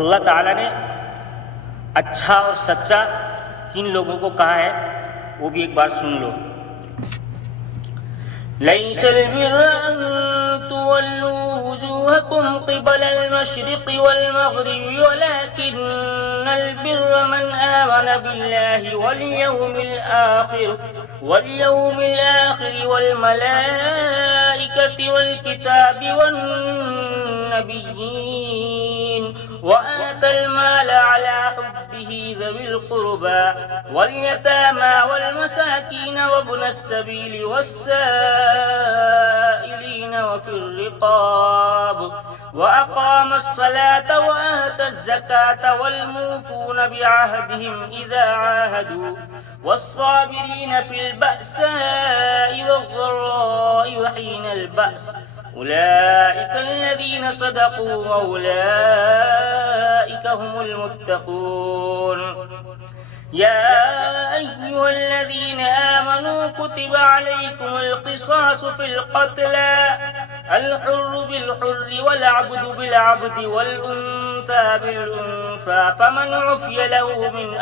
اللہ تعالیٰ نے اچھا اور سچا کن لوگوں کو کہا ہے وہ بھی ایک بار سن لو. ليس البر أن تولوا وجوهكم قبل المشرق والمغرب ولكن البر من آمن بالله واليوم الآخر والملائكة والكتاب والنبيين وآتى المال على حبه ذوي القربى واليتامى والمساكين وابن السبيل والسائلين وفي الرقاب وأقام الصلاة وآتى الزكاة والموفون بعهدهم إذا عاهدوا والصابرين في البأساء والضراء وحين البأس أولئك الذين صدقوا وأولئك هم المتقون. يا أيها الذين آمنوا كتب عليكم القصاص في القتلى الحر بالحر والعبد بالعبد والأنثى بالأنثى فمن عفي له من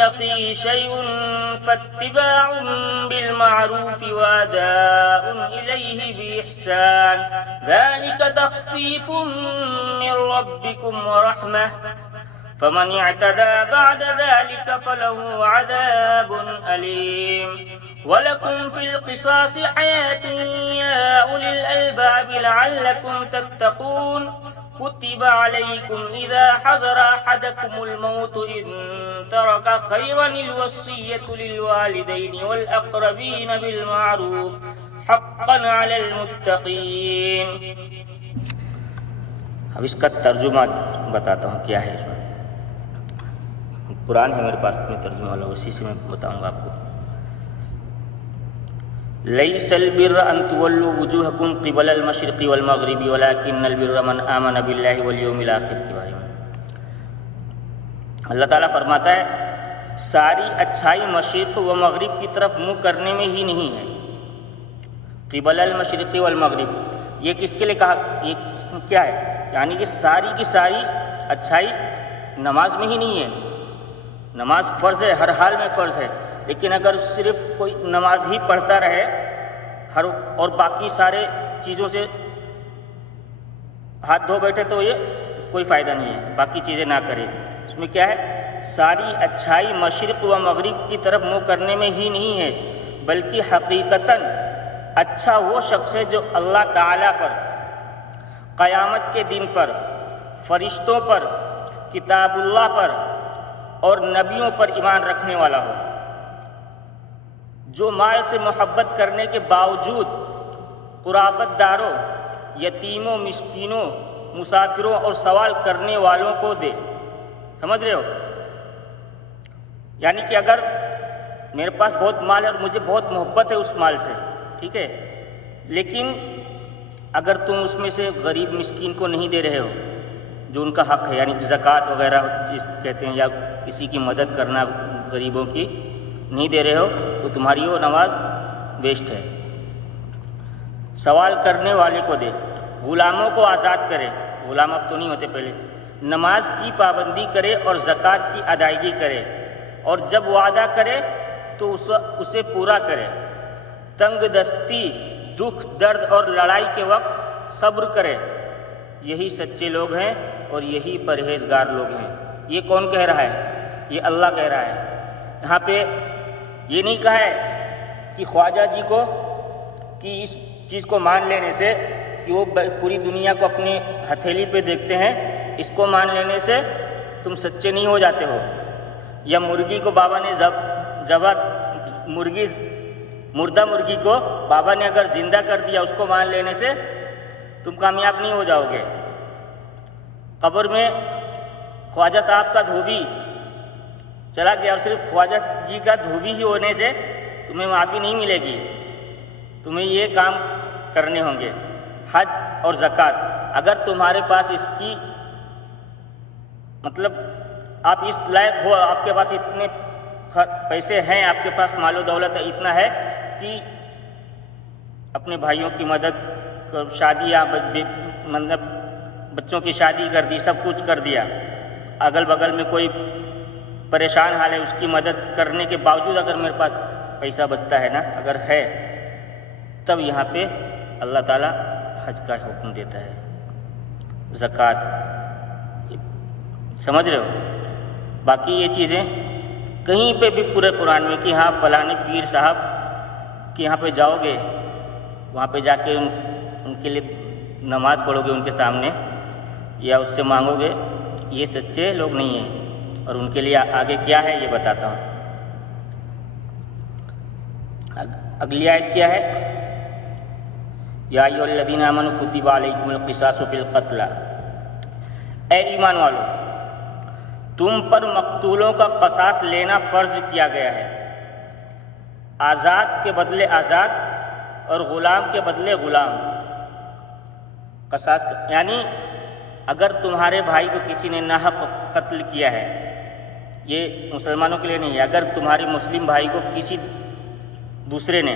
أخيه شيء فاتباع بالمعروف وأداء إليه بإحسان ذلك تخفيف من ربكم ورحمة فمن اعتدى بعد ذلك فله عذاب أليم. ولكم في القصاص حياة يا أولي الألباب لعلكم تتقون. كتب عليكم إذا حضر أحدكم الموت إن ترك خيرا الوصية للوالدين والأقربين بالمعروف حقا على المتقين. اب اس کا ترجمہ بتاتا ہوں کیا ہے. اس میں قرآن ہے میرے پاس میں ترجمہ والا, اسی سے میں بتاؤں گا آپ کو. ليس البر أن تولوا وجوهكم قبل المشرق والمغرب ولكن البر من آمن بالله واليوم الآخر کے بارے میں اللہ تعالیٰ فرماتا ہے ساری اچھائی مشرق و مغرب کی طرف منہ کرنے میں ہی نہیں ہے. قبل المشرق والمغرب یہ کس کے لیے کہا, یہ کیا ہے؟ یعنی کہ ساری کی ساری اچھائی نماز میں ہی نہیں ہے. نماز فرض ہے, ہر حال میں فرض ہے, لیکن اگر صرف کوئی نماز ہی پڑھتا رہے اور باقی سارے چیزوں سے ہاتھ دھو بیٹھے تو یہ کوئی فائدہ نہیں ہے. باقی چیزیں نہ کرے. اس میں کیا ہے؟ ساری اچھائی مشرق و مغرب کی طرف منہ کرنے میں ہی نہیں ہے, بلکہ حقیقتاً اچھا وہ شخص ہے جو اللہ تعالیٰ پر, قیامت کے دن پر, فرشتوں پر, کتاب اللہ پر اور نبیوں پر ایمان رکھنے والا ہو, جو مال سے محبت کرنے کے باوجود قرابت داروں, یتیموں, مسکینوں, مسافروں اور سوال کرنے والوں کو دے. سمجھ رہے ہو؟ یعنی کہ اگر میرے پاس بہت مال ہے اور مجھے بہت محبت ہے اس مال سے, ٹھیک ہے, لیکن اگر تم اس میں سے غریب مسکین کو نہیں دے رہے ہو جو ان کا حق ہے, یعنی زکوٰۃ وغیرہ جس کہتے ہیں, یا کسی کی مدد کرنا غریبوں کی, نہیں دے رہے ہو تو تمہاری وہ نماز ویسٹ ہے. سوال کرنے والے کو دے, غلاموں کو آزاد کرے, غلام اب تو نہیں ہوتے پہلے, نماز کی پابندی کرے اور زکوٰۃ کی ادائیگی کرے, اور جب وعدہ کرے تو اسے پورا کرے. تنگ دستی, دکھ, درد اور لڑائی کے وقت صبر کرے. یہی سچے لوگ ہیں اور یہی پرہیزگار لوگ ہیں. یہ کون کہہ رہا ہے؟ یہ اللہ کہہ رہا ہے. یہاں پہ یہ نہیں کہا ہے کہ خواجہ جی کو کہ اس چیز کو مان لینے سے کہ وہ پوری دنیا کو اپنی ہتھیلی پہ دیکھتے ہیں, اس کو مان لینے سے تم سچے نہیں ہو جاتے ہو. یا مرغی کو بابا نے مردہ مرغی کو بابا نے اگر زندہ کر دیا, اس کو مان لینے سے تم کامیاب نہیں ہو جاؤ گے. قبر میں خواجہ صاحب کا دھوبی چلا گیا اور صرف خواجہ جی کا دھوبی ہی ہونے سے تمہیں معافی نہیں ملے گی. تمہیں یہ کام کرنے ہوں گے, حج اور زکوٰۃ. اگر تمہارے پاس اس کی مطلب آپ اس لائق ہو, آپ کے پاس اتنے پیسے ہیں, آپ کے پاس مال و دولت اتنا ہے کہ اپنے بھائیوں کی مدد شادی یا مطلب بچوں کی شادی کر دی، سب کچھ کر دیا، اگل بغل میں کوئی پریشان حال ہے اس کی مدد کرنے کے باوجود اگر میرے پاس پیسہ بچتا ہے نا، اگر ہے، تب یہاں پہ اللہ تعالیٰ حج کا حکم دیتا ہے، زکوٰۃ، سمجھ رہے ہو؟ باقی یہ چیزیں کہیں پہ بھی پورے قرآن میں کہ ہاں فلاں پیر صاحب کہ یہاں پہ جاؤ گے، وہاں پہ جا کے ان کے لیے نماز پڑھو گے ان کے سامنے یا اس سے مانگو گے، یہ سچے لوگ نہیں ہیں، اور ان کے لیے آگے کیا ہے یہ بتاتا ہوں۔ اگلی آیت کیا ہے؟ یا ایھا الذین آمنوا کتب علیکم القصاص فی القتلی، اے ایمان والو تم پر مقتولوں کا قصاص لینا فرض کیا گیا ہے، آزاد کے بدلے آزاد اور غلام کے بدلے غلام۔ قصاص یعنی اگر تمہارے بھائی کو کسی نے ناحق قتل کیا ہے، یہ مسلمانوں کے لیے نہیں ہے، اگر تمہارے مسلم بھائی کو کسی دوسرے نے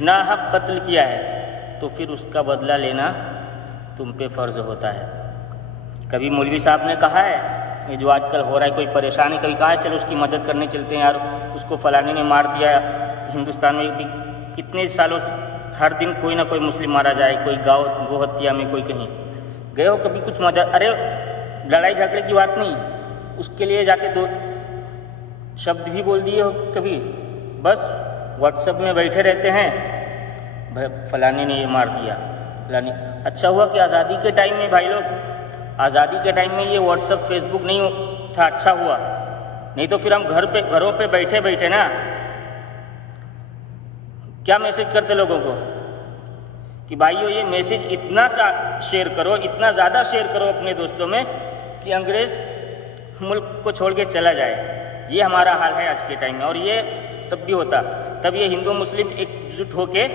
ناحق قتل کیا ہے تو پھر اس کا بدلہ لینا تم پہ فرض ہوتا ہے۔ کبھی مولوی صاحب نے کہا ہے، یہ جو آج کل ہو رہا ہے، کوئی پریشانی، کبھی کہا ہے چلو اس کی مدد کرنے چلتے ہیں یار، اس کو فلانے نے مار دیا، ہندوستان میں بھی کتنے سالوں سے ہر دن کوئی نہ کوئی مسلم مارا جائے، کوئی گو ہتیا میں، کوئی کہیں گئے ہو کبھی کچھ مدد؟ ارے لڑائی جھگڑے کی بات نہیں، اس کے لیے جا کے دو شبد بھی بول دیے ہو کبھی؟ بس واٹس ایپ میں بیٹھے رہتے ہیں، فلانے نے یہ مار دیا، فلانے۔ اچھا ہوا کہ آزادی کے ٹائم میں بھائی لوگ، آزادی کے ٹائم میں یہ واٹس ایپ فیس بک نہیں تھا، اچھا ہوا، نہیں تو پھر ہم گھروں پہ بیٹھے نا کیا میسج کرتے لوگوں کو کہ بھائیو یہ میسج اتنا سا شیئر کرو، اتنا زیادہ شیئر کرو اپنے دوستوں میں کہ انگریز ملک کو چھوڑ کے چلا جائے۔ یہ ہمارا حال ہے آج کے ٹائم میں، اور یہ تب بھی ہوتا، تب یہ ہندو مسلم ایک جٹ ہو کے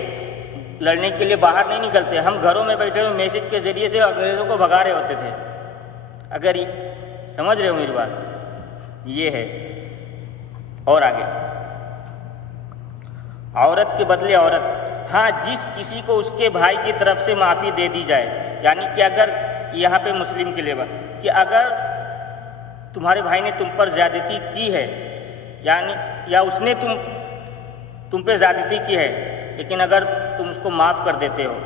لڑنے کے لیے باہر نہیں نکلتے، ہم گھروں میں بیٹھے ہوئے میسج کے ذریعے سے انگریزوں کو بھگا رہے ہوتے تھے۔ اگر سمجھ رہے ہو میری بات؟ یہ ہے۔ اور آگے، عورت کے بدلے عورت، ہاں جس کسی کو اس کے بھائی کی طرف سے معافی دے دی جائے، یعنی کہ اگر یہاں پہ مسلم کے لیے کہ اگر تمہارے بھائی نے تم پر زیادتی کی ہے، یعنی یا اس نے تم پہ زیادتی کی ہے، لیکن اگر تم اس کو معاف کر دیتے ہو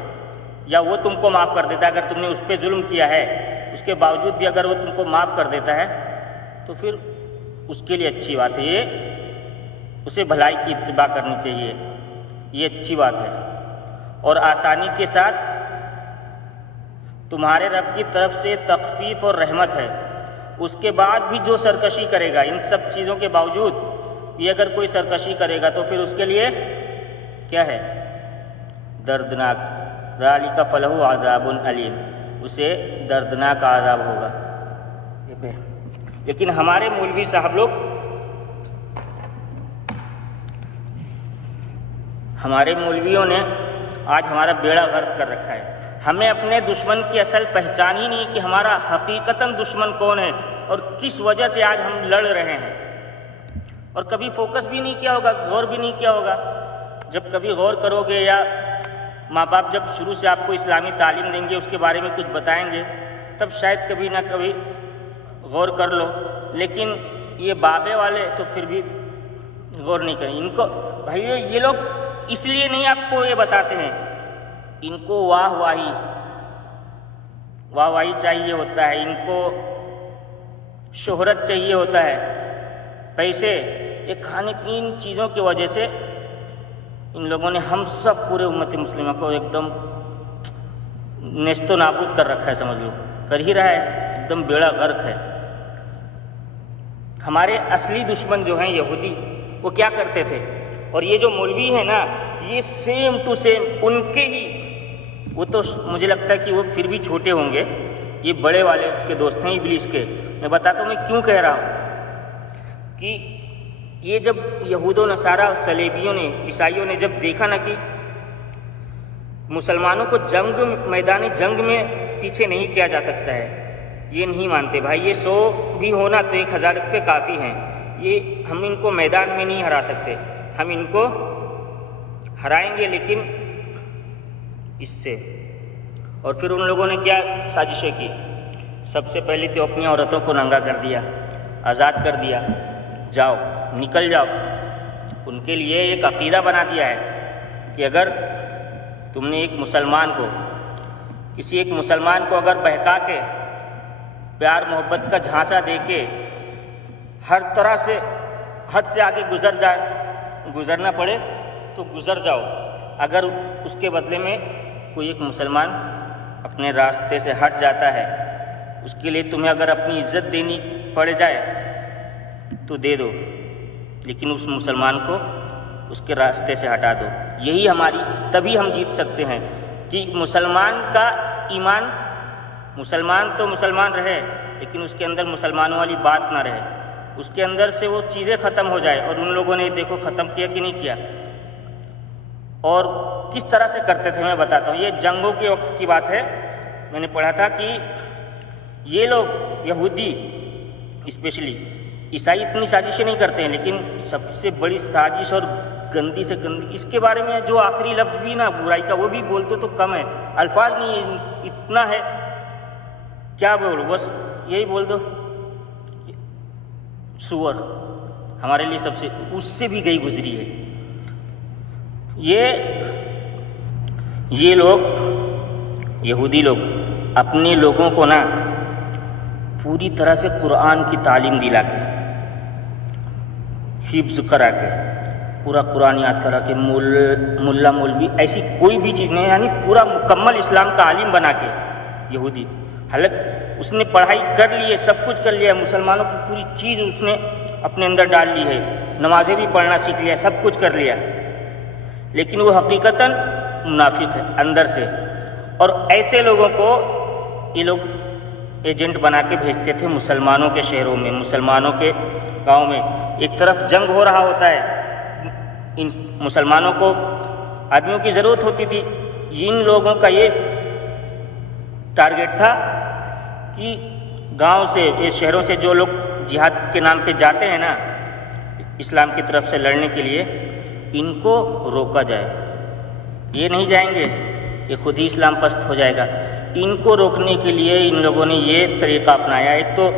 یا وہ تم کو معاف کر دیتا ہے، اگر تم نے اس پہ ظلم کیا ہے اس کے باوجود بھی اگر وہ تم کو معاف کر دیتا ہے تو پھر اس کے لیے اچھی بات ہے، یہ اسے بھلائی کی اتباع کرنی چاہیے، یہ اچھی بات ہے۔ اور آسانی کے ساتھ تمہارے رب کی طرف سے تخفیف اور رحمت ہے۔ اس کے بعد بھی جو سرکشی کرے گا، ان سب چیزوں کے باوجود یہ اگر کوئی سرکشی کرے گا تو پھر اس کے لیے کیا ہے؟ دردناک، ذالک فلہ عذاب علیم، اسے دردناک عذاب ہوگا۔ لیکن ہمارے مولوی صاحب لوگ، ہمارے مولویوں نے آج ہمارا بیڑا غرق کر رکھا ہے۔ ہمیں اپنے دشمن کی اصل پہچان ہی نہیں کہ ہمارا حقیقتاً دشمن کون ہے اور کس وجہ سے آج ہم لڑ رہے ہیں، اور کبھی فوکس بھی نہیں کیا ہوگا، غور بھی نہیں کیا ہوگا۔ جب کبھی غور کرو گے یا ماں باپ جب شروع سے آپ کو اسلامی تعلیم دیں گے، اس کے بارے میں کچھ بتائیں گے، تب شاید کبھی نہ کبھی غور کر لو۔ لیکن یہ بابے والے تو پھر بھی غور نہیں کریں۔ ان کو بھائیو یہ لوگ اس لیے نہیں آپ کو یہ بتاتے ہیں، ان کو واہ واہی چاہیے ہوتا ہے، ان کو شہرت چاہیے ہوتا ہے، پیسے، یہ کھانے کی ان چیزوں کی وجہ سے ان لوگوں نے ہم سب پورے امت مسلمہ کو ایک دم نیست و نابود کر رکھا ہے، سمجھ لو، کر ہی رہا ہے، ایک دم بیڑا غرق ہے۔ ہمارے اصلی دشمن جو ہیں یہودی، وہ کیا کرتے تھے، اور یہ جو مولوی ہیں نا، یہ سیم ٹو سیم ان کے ہی، وہ تو مجھے لگتا ہے کہ وہ پھر بھی چھوٹے ہوں گے، یہ بڑے والے اس کے دوست ہیں ابلیس کے۔ میں بتاتا ہوں میں کیوں کہہ رہا ہوں کہ یہ جب یہود و نصارہ صلیبیوں نے، عیسائیوں نے جب دیکھا نا کہ مسلمانوں کو میدان جنگ میں پیچھے نہیں کیا جا سکتا ہے، یہ نہیں مانتے بھائی، یہ 100 بھی ہونا تو 1000 پہ کافی ہیں، یہ ہم ان کو میدان میں نہیں ہرا سکتے، ہم ان کو ہرائیں گے لیکن اس سے۔ اور پھر ان لوگوں نے کیا سازشیں کی؟ سب سے پہلے تو اپنی عورتوں کو ننگا کر دیا، آزاد کر دیا، جاؤ نکل جاؤ۔ ان کے لیے ایک عقیدہ بنا دیا ہے کہ اگر تم نے کسی ایک مسلمان کو اگر بہکا کے پیار محبت کا جھانسا دے کے ہر طرح سے حد سے آگے گزرنا پڑے تو گزر جاؤ، اگر اس کے بدلے میں کوئی ایک مسلمان اپنے راستے سے ہٹ جاتا ہے، اس کے لیے تمہیں اگر اپنی عزت دینی پڑ جائے تو دے دو، لیکن اس مسلمان کو اس کے راستے سے ہٹا دو۔ یہی تبھی ہم جیت سکتے ہیں کہ مسلمان کا ایمان، مسلمان تو مسلمان رہے لیکن اس کے اندر مسلمانوں والی بات نہ رہے، اس کے اندر سے وہ چیزیں ختم ہو جائے۔ اور ان لوگوں نے دیکھو ختم کیا کہ نہیں کیا، اور کس طرح سے کرتے تھے میں بتاتا ہوں۔ یہ جنگوں کے وقت کی بات ہے، میں نے پڑھا تھا کہ یہ لوگ یہودی اسپیشلی، عیسائی اتنی سازشیں نہیں کرتے ہیں، لیکن سب سے بڑی سازش اور گندی سے گندی، اس کے بارے میں جو آخری لفظ بھی نا برائی کا وہ بھی بولتے تو کم ہے، الفاظ نہیں اتنا ہے، کیا بولو، بس یہی بول دو سور، ہمارے لیے سب سے اس سے بھی گئی گزری ہے۔ یہ لوگ یہودی لوگ اپنے لوگوں کو نا پوری طرح سے قرآن کی تعلیم دلا کے، حفظ کرا کے، پورا قرآن یاد کرا کے، ملا مولوی ایسی کوئی بھی چیز نہیں، یعنی پورا مکمل اسلام کا عالم بنا کے یہودی، حالانکہ اس نے پڑھائی کر لی ہے، سب کچھ کر لیا ہے، مسلمانوں کی پوری چیز اس نے اپنے اندر ڈال لی ہے، نمازیں بھی پڑھنا سیکھ لیا، سب کچھ کر لیا، لیکن وہ حقیقتاً منافق ہے اندر سے۔ اور ایسے لوگوں کو یہ لوگ ایجنٹ بنا کے بھیجتے تھے مسلمانوں کے شہروں میں، مسلمانوں کے گاؤں میں۔ ایک طرف جنگ ہو رہا ہوتا ہے، ان مسلمانوں کو آدمیوں کی ضرورت ہوتی تھی، ان لوگوں کا یہ ٹارگٹ تھا کہ گاؤں سے، شہروں سے جو لوگ جہاد کے نام پہ جاتے ہیں نا اسلام کی طرف سے لڑنے کے لیے، ان کو روکا جائے۔ یہ نہیں جائیں گے، یہ خود ہی اسلام پست ہو جائے گا۔ ان کو روکنے کے لیے ان لوگوں نے یہ طریقہ اپنایا۔ ایک تو